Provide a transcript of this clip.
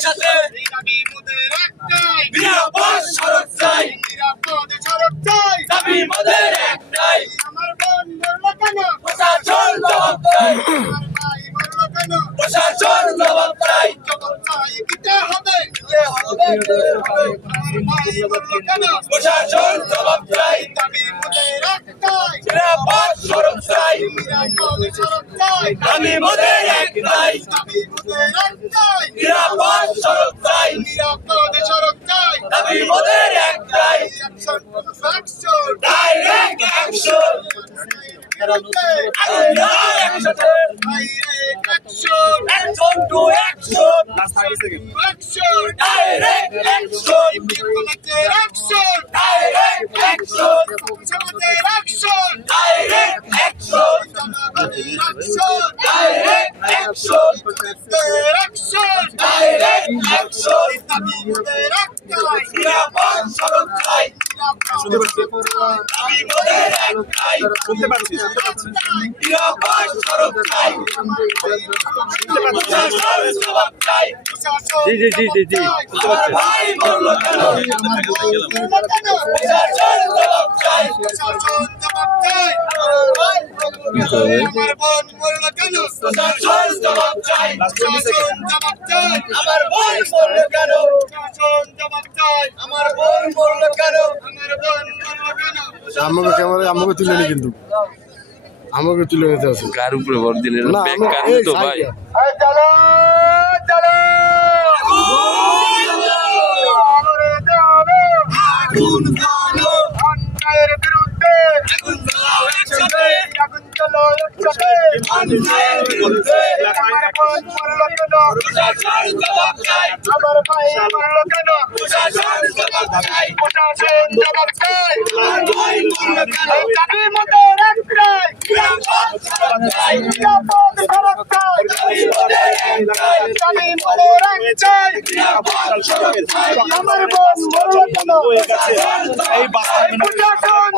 একসাথে দাবি মোদের একটাই, নিরাপদ সড়ক চাই, নিরাপদ সড়ক চাই। দাবি মোদের একটাই, আমার বোন মরলো কেন? প্রশাসন জবাব চাই, আমার ভাই মরলো কেন? প্রশাসন জবাব চাই, জবাব চাই দিতে হবে। আমার ভাই মরলো কেন? প্রশাসন জবাব চাই, দাবি মোদের একটাই, নিরাপদ সড়ক চাই, নিরাপদ সড়ক চাই। দাবি মোদের একটাই, দাবি মোদের একটাই, নিরাপদ সড়ক চাই, নিরাপদ সড়ক চাই। দাবি মোদের একটাই, অ্যাকশন, অ্যাকশন। ডাইরেক্ট অ্যাকশন, আমরা একসাথে direct action, action to action, action. Direct action, কলেজের অ্যাকশন, ডাইরেক্ট অ্যাকশন, সমাজের অ্যাকশন, ডাইরেক্ট অ্যাকশন, জনগণের অ্যাকশন, ডাইরেক্ট অ্যাকশন, কলেজের অ্যাকশন। ডাইরেক্ট অ্যাকশন, দাবি মোদের একটাই, নিরাপদ সড়ক চাই, নিরাপদ সড়ক চাই। দাবি মোদের একটাই, নিরাপদ সড়ক চাই, প্রশাসন জবাব চাই, জি জি জি জি জি। আমার ভাই মরলো কেন? প্রশাসন জবাব চাই, আমার বোন মরলো কেন? প্রশাসন জবাব চাই, শাসন জবাব চাই, আমার বোন মরলো কেন? শাসন জবাব চাই, আমার বোন মরলো কেন? আমার বোন মরলো কেন? আমাকে ক্যামেরা আমাকে তুলে নি কিন্তু আমাকে তুলে নিতে আছে কার উপরে ভর দিলেন না ব্যাগ আমরা কাঁদবে এই তো সাইডে। ভাই এই চলো চলো করে চলো আগুন জ্বালো, অন্যায়ের বিরুদ্ধে আগুন জ্বালাও একসাথে, আগুন চলো একসাথে। অন্যায়ের বিরুদ্ধে, আমার বোন মরলো কেন? প্রশাসন জবাব চাই, আমার ভাই মরলো কেন? প্রশাসন জবাব চাই, প্রশাসন জবাব চাই। আমার ভাই মরলো কেন? দাবি মোদের একটাই, নিরাপদ সড়ক চাই, নিরাপদ সড়ক চাই। দাবি মোদের একটাই, দাবি মোদের একটাই, নিরাপদ সড়ক চাই, আমার বোন মরলো কেন? প্রশাসন জবাব চাই। প্রশাসন